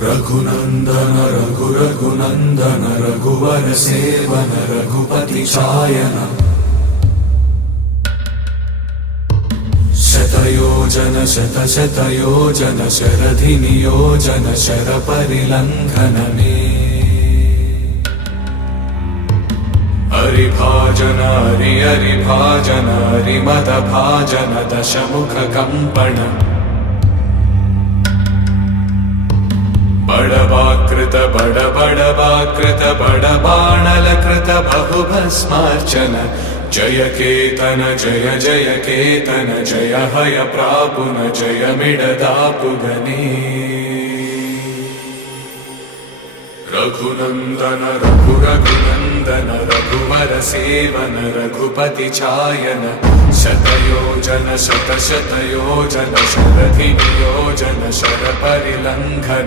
रघुनंदन रघुनंदन रघुवर seven Raghupati चायन शतयोजन शतशतयोजन शरधि नियोजन sir परिलंघन में हरिभाजन हरिभाजन हरिमद भाजन दशमुख कंपन बड़वाकृत बड़वाकृत बड़बाणलकृत बहुभस्मार्चन जय केतन जय जय केतन जय हय प्रापुन जय मिडदापुगने रघुनंदन रघुनंदन रघुवर सेवन रघुपति चायन शतयोजन शतशतयोजन शरधि नियोजन शर परिलंघन